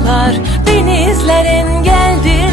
Ne dağlar, denizler engeldir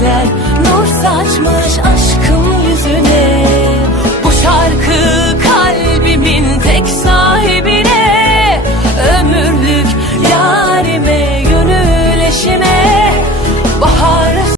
Melekler nur saçmış aşkın